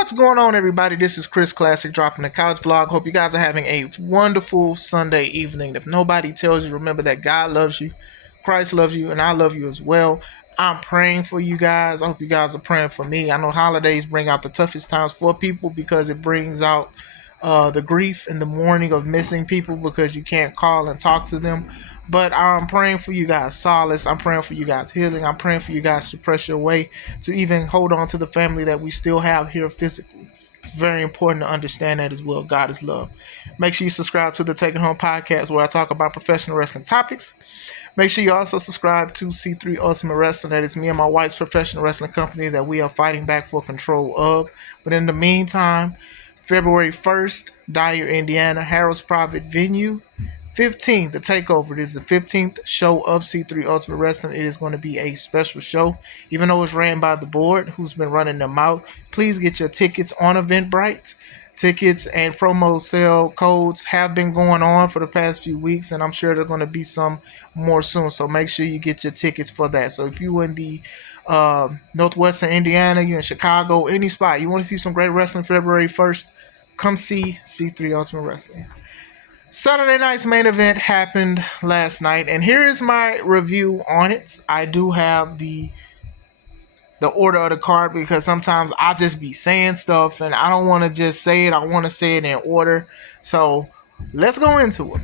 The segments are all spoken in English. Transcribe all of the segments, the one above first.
What's going on, everybody? This is Chris Classic dropping the couch vlog. Hope you guys are having a wonderful Sunday evening. If nobody tells you, remember that God loves you, Christ loves you, and I love you as well. I'm praying for you guys. I hope you guys are praying for me. I know holidays bring out the toughest times for people because it brings out the grief and the mourning of missing people because you can't call and talk to them. But I'm praying for you guys solace. I'm praying for you guys healing. I'm praying for you guys to press your way to even hold on to the family that we still have here physically. It's very important to understand that as well. God is love. Make sure you subscribe to the Taking Home podcast where I talk about professional wrestling topics. Make sure you also subscribe to C3 Ultimate Wrestling. That is me and my wife's professional wrestling company that we are fighting back for control of. But in the meantime, February 1st, Dyer, Indiana, Harold's Private Venue. 15th, the takeover. This is the 15th show of C3 Ultimate Wrestling. It is going to be a special show, even though it's ran by the board who's been running them out. Please get your tickets on Eventbrite. Tickets and promo sale codes have been going on for the past few weeks, and I'm sure there's going to be some more soon. So make sure you get your tickets for that. So if you're in the Northwestern Indiana, you're in Chicago, any spot, you want to see some great wrestling February 1st, come see C3 Ultimate Wrestling. Saturday night's main event happened last night, and here is my review on it. I do have the order of the card because sometimes I just be saying stuff and I don't want to just say it. I want to say it in order. So let's go into it.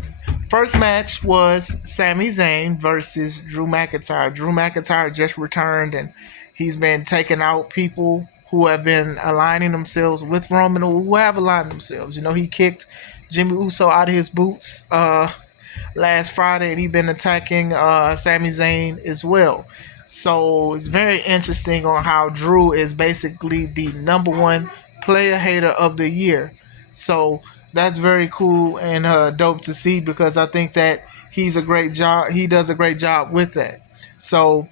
First match was Sami Zayn versus Drew McIntyre. Drew McIntyre just returned, and he's been taking out people who have been aligning themselves with Roman, or who have aligned themselves. You know, he kicked Jimmy Uso out of his boots last Friday, and he's been attacking Sami Zayn as well. So it's very interesting on how Drew is basically the number one player hater of the year. So that's very cool and dope to see, because I think that he does a great job with that. So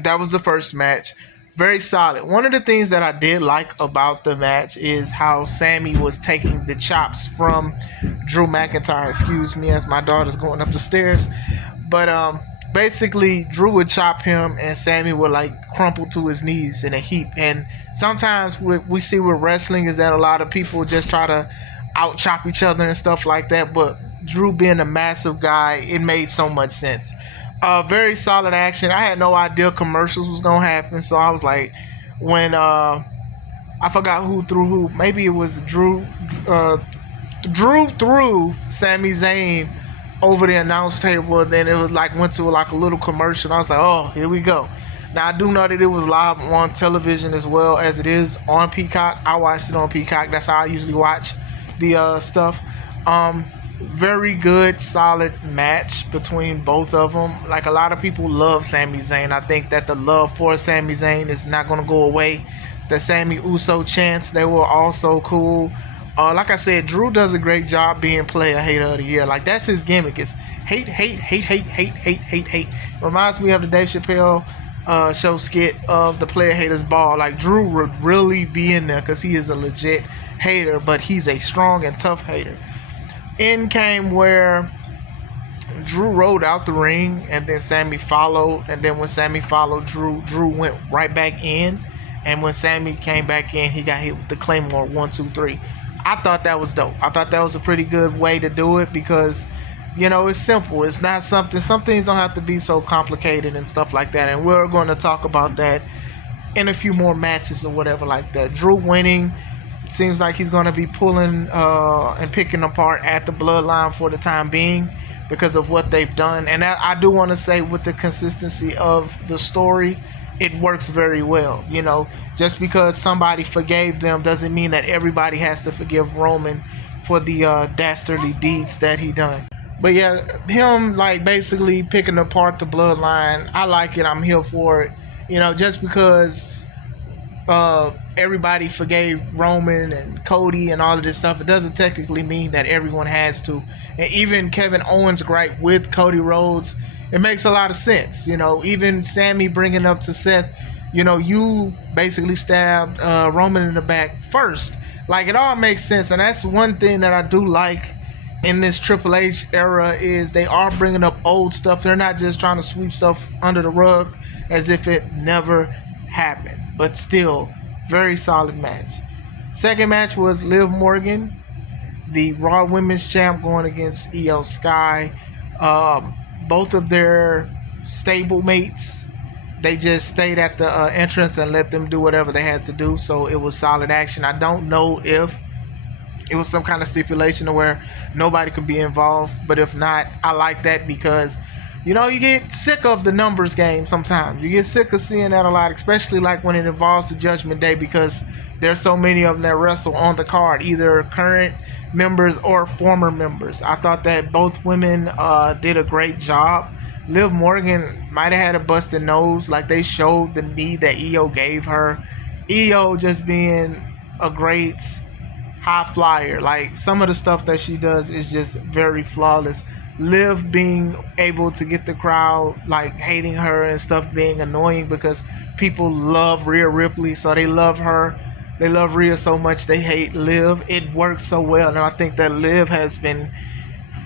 that was the first match. Very solid. One of the things that I did like about the match is how Sami was taking the chops from Drew McIntyre. Excuse me, as my daughter's going up the stairs. But basically, Drew would chop him, and Sami would like crumple to his knees in a heap. And sometimes what we see with wrestling is that a lot of people just try to out chop each other and stuff like that. But Drew being a massive guy, it made so much sense. Very solid action. I had no idea commercials was gonna happen, so I was like, when I forgot who threw who. Maybe it was Drew. Drew threw Sami Zayn over the announce table, and then it was like went to like a little commercial. I was like, oh, here we go. Now I do know that it was live on television as well as it is on Peacock. I watched it on Peacock. That's how I usually watch the stuff. Very good, solid match between both of them. Like, a lot of people love Sami Zayn. I think that the love for Sami Zayn is not going to go away. The Sami Uso chants, they were also cool. Like I said, Drew does a great job being player hater of the year. Like, that's his gimmick. It's hate, hate, hate, hate, hate, hate, hate, hate. Reminds me of the Dave Chappelle show skit of the player haters ball. Like, Drew would really be in there because he is a legit hater, but he's a strong and tough hater. In came where Drew rolled out the ring, and then Sami followed, and then when Sami followed Drew went right back in, and when Sami came back in, he got hit with the Claymore 1, 2, 3. I thought that was dope. I thought that was a pretty good way to do it because, you know, it's simple. It's not some things don't have to be so complicated and stuff like that, and we're going to talk about that in a few more matches or whatever like that. Drew winning seems like he's going to be pulling and picking apart at the Bloodline for the time being because of what they've done. And I do want to say, with the consistency of the story, it works very well. You know, just because somebody forgave them doesn't mean that everybody has to forgive Roman for the dastardly deeds that he done. But yeah, him like basically picking apart the Bloodline, I like it. I'm here for it. You know, just because everybody forgave Roman and Cody and all of this stuff, it doesn't technically mean that everyone has to. And even Kevin Owens' gripe with Cody Rhodes, it makes a lot of sense. You know, even Sami bringing up to Seth, you know, you basically stabbed Roman in the back first. Like, it all makes sense. And that's one thing that I do like in this Triple H era, is they are bringing up old stuff. They're not just trying to sweep stuff under the rug as if it never happened. But still, very solid match. Second match was Liv Morgan, the Raw Women's Champ, going against Io Sky. Both of their stable mates, they just stayed at the entrance and let them do whatever they had to do. So it was solid action. I don't know if it was some kind of stipulation to where nobody could be involved, but if not, I like that because you get sick of the numbers game sometimes. You get sick of seeing that a lot, especially like when it involves the Judgment Day, because there's so many of them that wrestle on the card, either current members or former members. I thought that both women did a great job. Liv Morgan might have had a busted nose, like they showed the knee that Io gave her. Io just being a great high flyer. Like some of the stuff that she does is just very flawless. Liv being able to get the crowd like hating her and stuff being annoying because people love Rhea Ripley, so they love her. They love Rhea so much they hate Liv. It works so well, and I think that Liv has been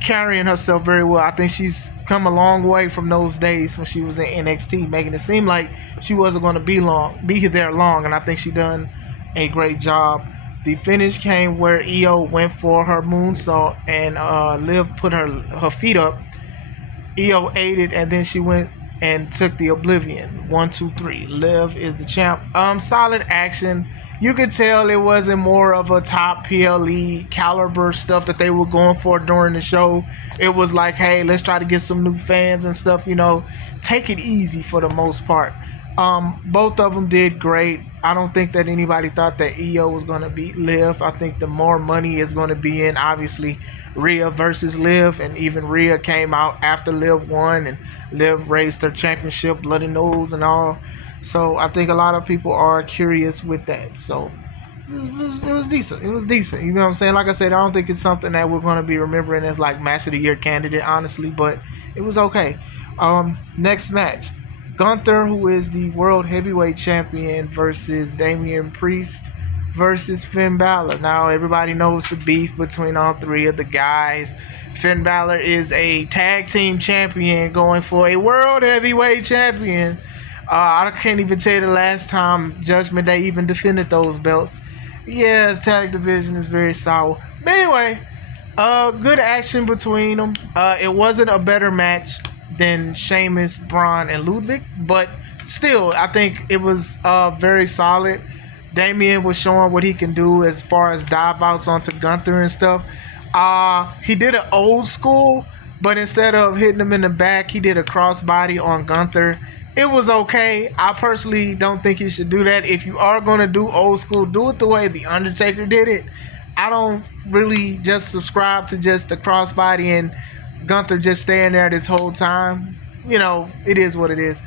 carrying herself very well. I think she's come a long way from those days when she was in NXT, making it seem like she wasn't going to be there long, and I think she done a great job. The finish came where Io went for her moonsault and Liv put her feet up. Io ate it and then she went and took the Oblivion. 1, 2, 3. Liv is the champ. Solid action. You could tell it wasn't more of a top PLE caliber stuff that they were going for during the show. It was like, hey, let's try to get some new fans and stuff. Take it easy for the most part. Both of them did great. I don't think that anybody thought that Io was going to beat Liv. I think the more money is going to be in, obviously, Rhea versus Liv, and even Rhea came out after Liv won, and Liv raised her championship, bloody nose and all. So I think a lot of people are curious with that. So it was decent. It was decent. You know what I'm saying? Like I said, I don't think it's something that we're going to be remembering as like match of the year candidate, honestly, but it was okay. Next match. Gunther, who is the World Heavyweight Champion, versus Damian Priest versus Finn Balor. Now, everybody knows the beef between all three of the guys. Finn Balor is a tag team champion going for a World Heavyweight Champion. I can't even tell you the last time Judgment Day even defended those belts. Yeah, the tag division is very sour. But anyway, good action between them. It wasn't a better match than Sheamus, Braun, and Ludwig, but still, I think it was very solid. Damian was showing what he can do as far as dive outs onto Gunther and stuff. He did an old school, but instead of hitting him in the back, he did a crossbody on Gunther. It was okay. I personally don't think he should do that. If you are going to do old school, do it the way The Undertaker did it. I don't really just subscribe to just the crossbody and Gunther just staying there this whole time. It is what it is.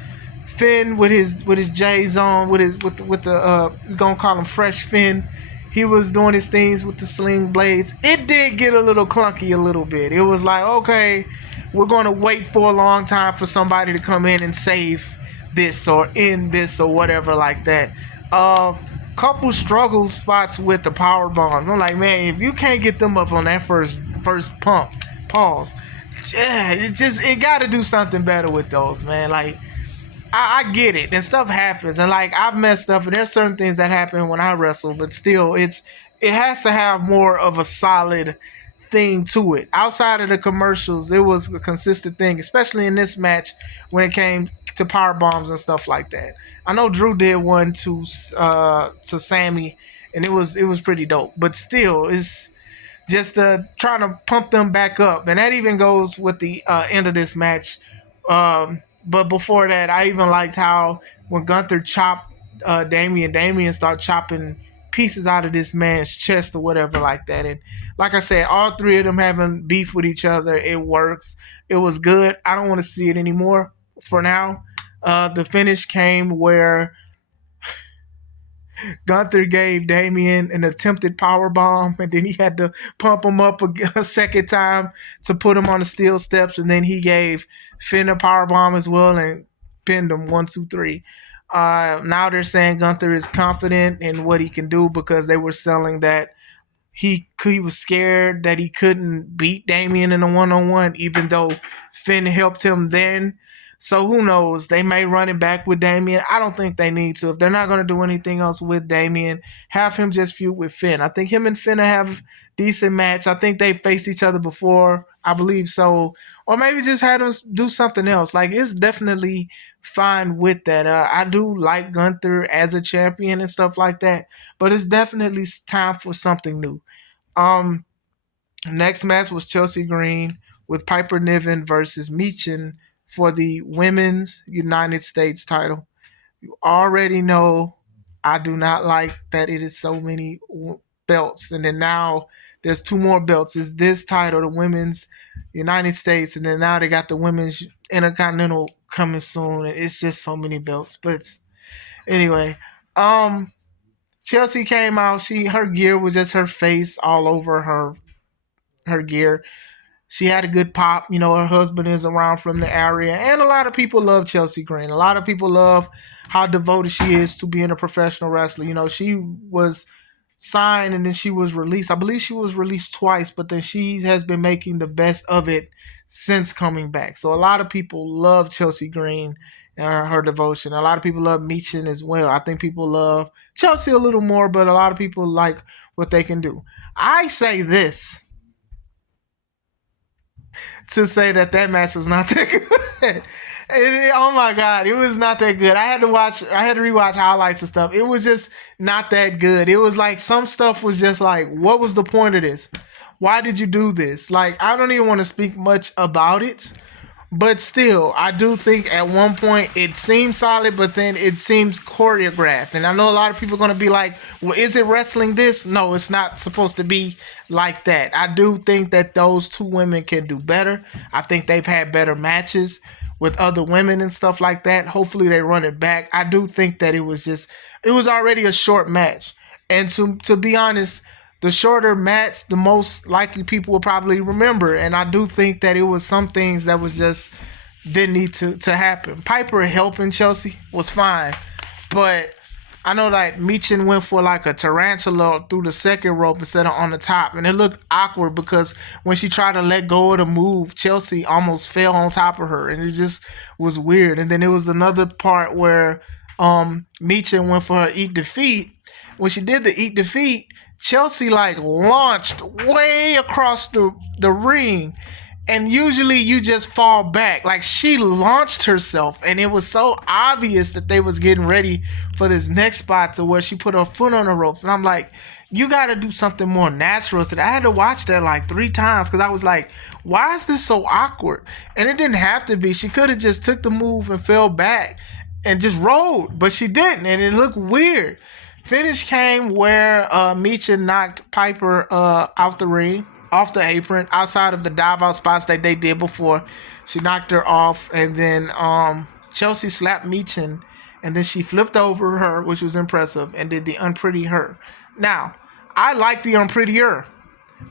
Finn with his J's on, with the we're gonna call him Fresh Finn. He was doing his things with the sling blades. It did get a little clunky a little bit. It was like, okay, we're gonna wait for a long time for somebody to come in and save this or end this or whatever like that. Couple struggle spots with the power bombs. I'm like, man, if you can't get them up on that first pump, pause. Yeah, it got to do something better with those, man. Like, I get it, and stuff happens, and like I've messed up, and there's certain things that happen when I wrestle, but still, it has to have more of a solid thing to it. Outside of the commercials, it was a consistent thing, especially in this match when it came to power bombs and stuff like that. I know Drew did one to Sammy, and it was pretty dope, but still, it's just trying to pump them back up. And that even goes with the end of this match. But before that, I even liked how when Gunther chopped Damian started chopping pieces out of this man's chest or whatever like that. And like I said, all three of them having beef with each other, it works. It was good. I don't want to see it anymore for now. The finish came where Gunther gave Damian an attempted power bomb, and then he had to pump him up a second time to put him on the steel steps, and then he gave Finn a power bomb as well and pinned him 1, 2, 3. Now they're saying Gunther is confident in what he can do because they were selling that he was scared that he couldn't beat Damian in a one-on-one, even though Finn helped him then. So who knows? They may run it back with Damian. I don't think they need to. If they're not going to do anything else with Damian, have him just feud with Finn. I think him and Finn have decent match. I think they faced each other before. I believe so. Or maybe just had him do something else. Like, it's definitely fine with that. I do like Gunther as a champion and stuff like that. But it's definitely time for something new. Um, Next match was Chelsea Green with Piper Niven versus Michin for the Women's United States title. You already know I do not like that it is so many belts, and then now there's two more belts. Is this title, the Women's United States, and then now they got the Women's Intercontinental coming soon, and it's just so many belts. But anyway, um, Chelsea came out. Her gear was just her face all over her gear. She had a good pop. You know, her husband is around from the area, and a lot of people love Chelsea Green. A lot of people love how devoted she is to being a professional wrestler. You know, she was signed and then she was released. I believe she was released twice, but then she has been making the best of it since coming back. So a lot of people love Chelsea Green and her devotion. A lot of people love Michin as well. I think people love Chelsea a little more, but a lot of people like what they can do. I say this to say that match was not that good. Oh my god, it was not that good. I had to rewatch highlights and stuff. It was just not that good. It was like some stuff was just like, what was the point of this? Why did you do this? Like, I don't even want to speak much about it. But still, I do think at one point it seems solid, but then it seems choreographed. And I know a lot of people are going to be like, well, is it wrestling this? No, it's not supposed to be like that. I do think that those two women can do better. I think they've had better matches with other women and stuff like that. Hopefully they run it back. I do think that it was already a short match. And to be honest, the shorter match, the most likely people will probably remember. And I do think that it was some things that was just didn't need to happen. Piper helping Chelsea was fine. But I know that Michin went for like a tarantula through the second rope instead of on the top. And it looked awkward because when she tried to let go of the move, Chelsea almost fell on top of her. And it just was weird. And then there was another part where Michin went for her eat defeat. When she did the eat defeat, Chelsea like launched way across the ring, and usually you just fall back. Like, she launched herself, and it was so obvious that they was getting ready for this next spot to where she put her foot on the rope. And I'm like, you got to do something more natural. So I had to watch that like 3 times because I was like, why is this so awkward? And it didn't have to be. She could have just took the move and fell back and just rolled, but she didn't, and it looked weird. Finish came where Michin knocked Piper out the ring, off the apron, outside of the dive out spots that they did before. She knocked her off, and then Chelsea slapped Michin, and then she flipped over her, which was impressive, and did the unpretty her. Now, I like the unpretty her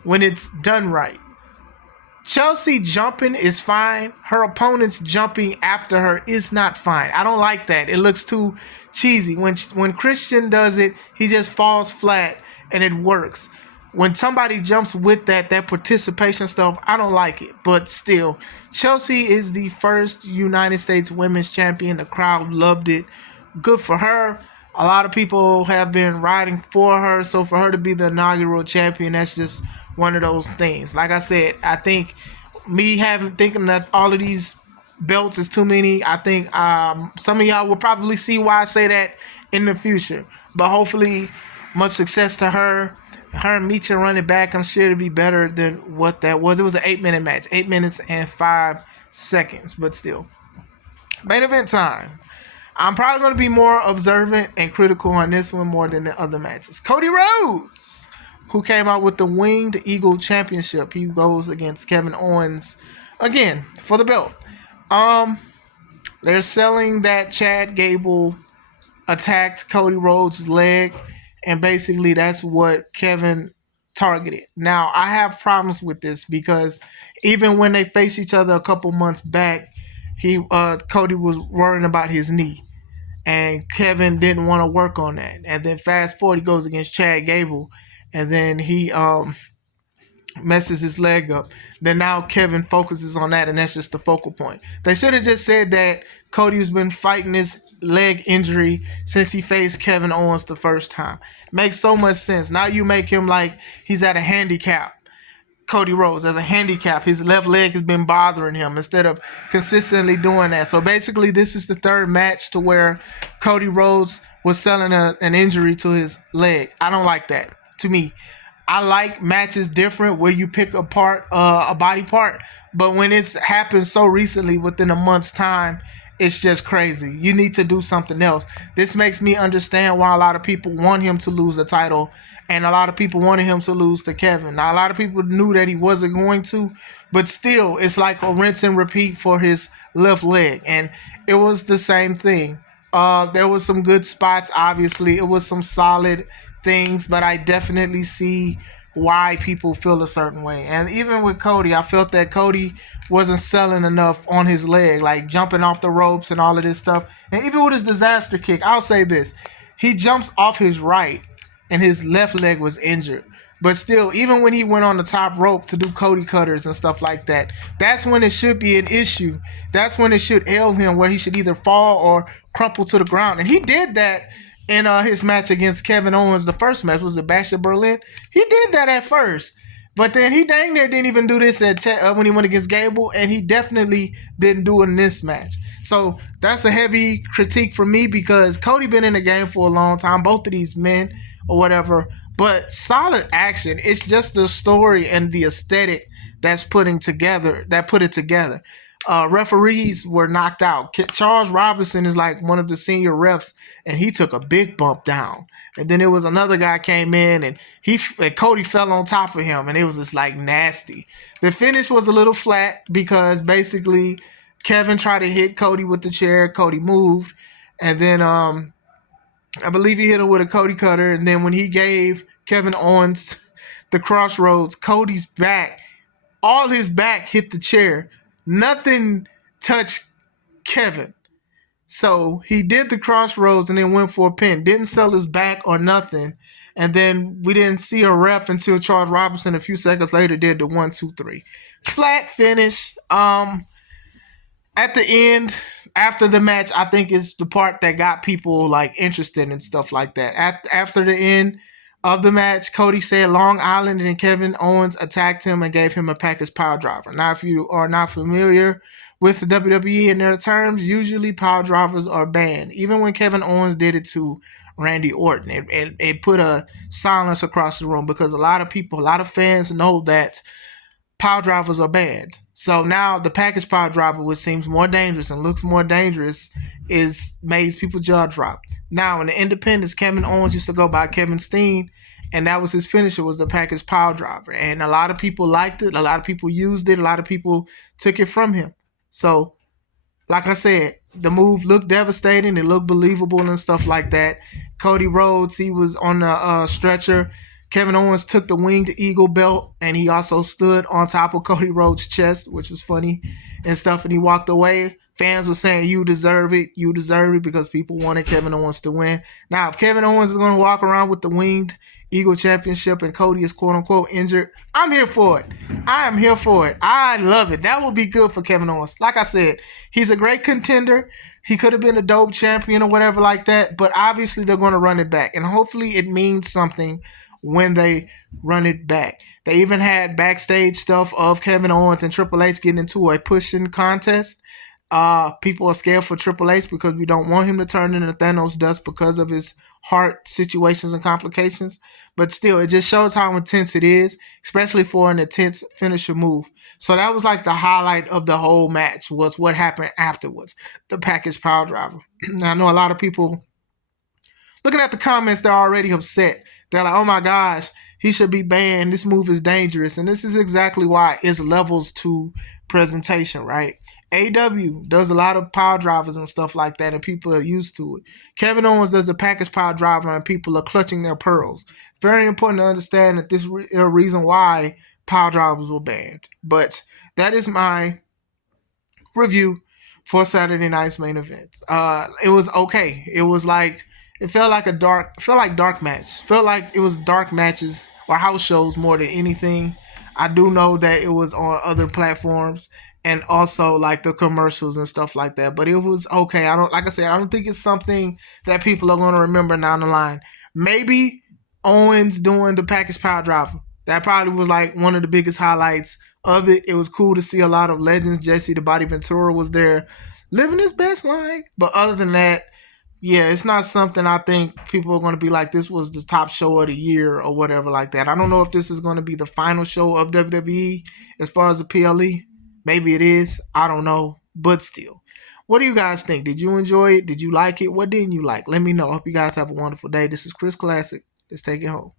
when it's done right. Chelsea jumping is fine. Her opponents jumping after her is not fine. I don't like that. It looks too cheesy. When Christian does it, he just falls flat and it works. When somebody jumps with that participation stuff, I don't like it. But still, Chelsea is the first United States Women's Champion. The crowd loved it. Good for her. A lot of people have been riding for her. So for her to be the inaugural champion, that's just one of those things. Like I said, I think thinking that all of these belts is too many. I think some of y'all will probably see why I say that in the future. But hopefully, much success to her. Her and Michin running back, I'm sure it'll be better than what that was. It was an 8-minute match, 8 minutes and 5 seconds, but still. Main event time. I'm probably going to be more observant and critical on this one more than the other matches. Cody Rhodes, who came out with the Winged Eagle Championship. He goes against Kevin Owens again for the belt. They're selling that Chad Gable attacked Cody Rhodes' leg, and basically that's what Kevin targeted. Now, I have problems with this because even when they faced each other a couple months back, Cody was worrying about his knee, and Kevin didn't want to work on that. And then fast forward, he goes against Chad Gable, and then he messes his leg up. Then now Kevin focuses on that, and that's just the focal point. They should have just said that Cody's been fighting this leg injury since he faced Kevin Owens the first time. Makes so much sense. Now you make him like he's at a handicap. Cody Rhodes as a handicap. His left leg has been bothering him instead of consistently doing that. So basically, this is the third match to where Cody Rhodes was selling an injury to his leg. I don't like that. To me, I like matches different where you pick apart a body part, but when it's happened so recently within a month's time, it's just crazy. You need to do something else. This makes me understand why a lot of people want him to lose the title, and a lot of people wanted him to lose to Kevin. Now, a lot of people knew that he wasn't going to, but still, it's like a rinse and repeat for his left leg, and it was the same thing. There was some good spots, obviously. It was some solid things, but I definitely see why people feel a certain way. And even with Cody, I felt that Cody wasn't selling enough on his leg, like jumping off the ropes and all of this stuff. And even with his disaster kick, I'll say this. He jumps off his right and his left leg was injured. But still, even when he went on the top rope to do Cody cutters and stuff like that, that's when it should be an issue. That's when it should ail him, where he should either fall or crumple to the ground. And he did that in his match against Kevin Owens. The first match was at Bash at Berlin. He did that at first. But then he dang near didn't even do this at when he went against Gable, and he definitely didn't do it in this match. So that's a heavy critique for me because Cody been in the game for a long time, both of these men or whatever. But solid action. It's just the story and the aesthetic that put it together. Referees were knocked out. Charles Robinson is like one of the senior refs, and he took a big bump down. And then there was another guy came in, and Cody fell on top of him, and it was just like nasty. The finish was a little flat because basically Kevin tried to hit Cody with the chair. Cody moved, and then I believe he hit him with a Cody cutter, and then when he gave Kevin Owens the crossroads, Cody's back, all his back hit the chair. Nothing touched Kevin. So he did the crossroads and then went for a pin. Didn't sell his back or nothing. And then we didn't see a ref until Charles Robinson a few seconds later did the 1, 2, 3. Flat finish. At the end, after the match, I think is the part that got people like interested and stuff like that. After the end of the match, Cody said Long Island and Kevin Owens attacked him and gave him a package power driver. Now, if you are not familiar with the WWE and their terms, usually power drivers are banned. Even when Kevin Owens did it to Randy Orton, it put a silence across the room because a lot of fans know that power drivers are banned. So now the package power driver, which seems more dangerous and looks more dangerous, is made people jaw drop. Now in the independents, Kevin Owens used to go by Kevin Steen, and that was his finisher, was the package power driver. And a lot of people liked it. A lot of people used it. A lot of people took it from him. So, like I said, the move looked devastating. It looked believable and stuff like that. Cody Rhodes, he was on the stretcher. Kevin Owens took the winged eagle belt, and he also stood on top of Cody Rhodes' chest, which was funny and stuff, and he walked away. Fans were saying, you deserve it, because people wanted Kevin Owens to win. Now, if Kevin Owens is going to walk around with the winged eagle championship and Cody is quote-unquote injured, I'm here for it. I am here for it. I love it. That would be good for Kevin Owens. Like I said, he's a great contender. He could have been a dope champion or whatever like that, but obviously they're going to run it back, and hopefully it means something when they run it back. They even had backstage stuff of Kevin Owens and Triple H getting into a pushing contest. People are scared for Triple H because we don't want him to turn into Thanos dust because of his heart situations and complications. But still, it just shows how intense it is, especially for an intense finisher move. So that was like the highlight of the whole match, was what happened afterwards, the package power driver. Now, I know a lot of people looking at the comments, they're already upset. They're like, oh my gosh, he should be banned. This move is dangerous. And this is exactly why. It's levels to presentation, right? AEW does a lot of power drivers and stuff like that, and people are used to it. Kevin Owens does a package power driver, and people are clutching their pearls. Very important to understand that this is a reason why power drivers were banned. But that is my review for Saturday night's main event. It was okay. It felt like dark match. Felt like it was dark matches or house shows more than anything. I do know that it was on other platforms and also like the commercials and stuff like that. But it was okay. I don't, like I said, I don't think it's something that people are going to remember down the line. Maybe Owens doing the package power driver. That probably was like one of the biggest highlights of it. It was cool to see a lot of legends. Jesse the Body Ventura was there living his best life. But other than that, yeah, it's not something I think people are going to be like, this was the top show of the year or whatever like that. I don't know if this is going to be the final show of WWE as far as the PLE. Maybe it is. I don't know. But still. What do you guys think? Did you enjoy it? Did you like it? What didn't you like? Let me know. I hope you guys have a wonderful day. This is Chris Classic. Let's take it home.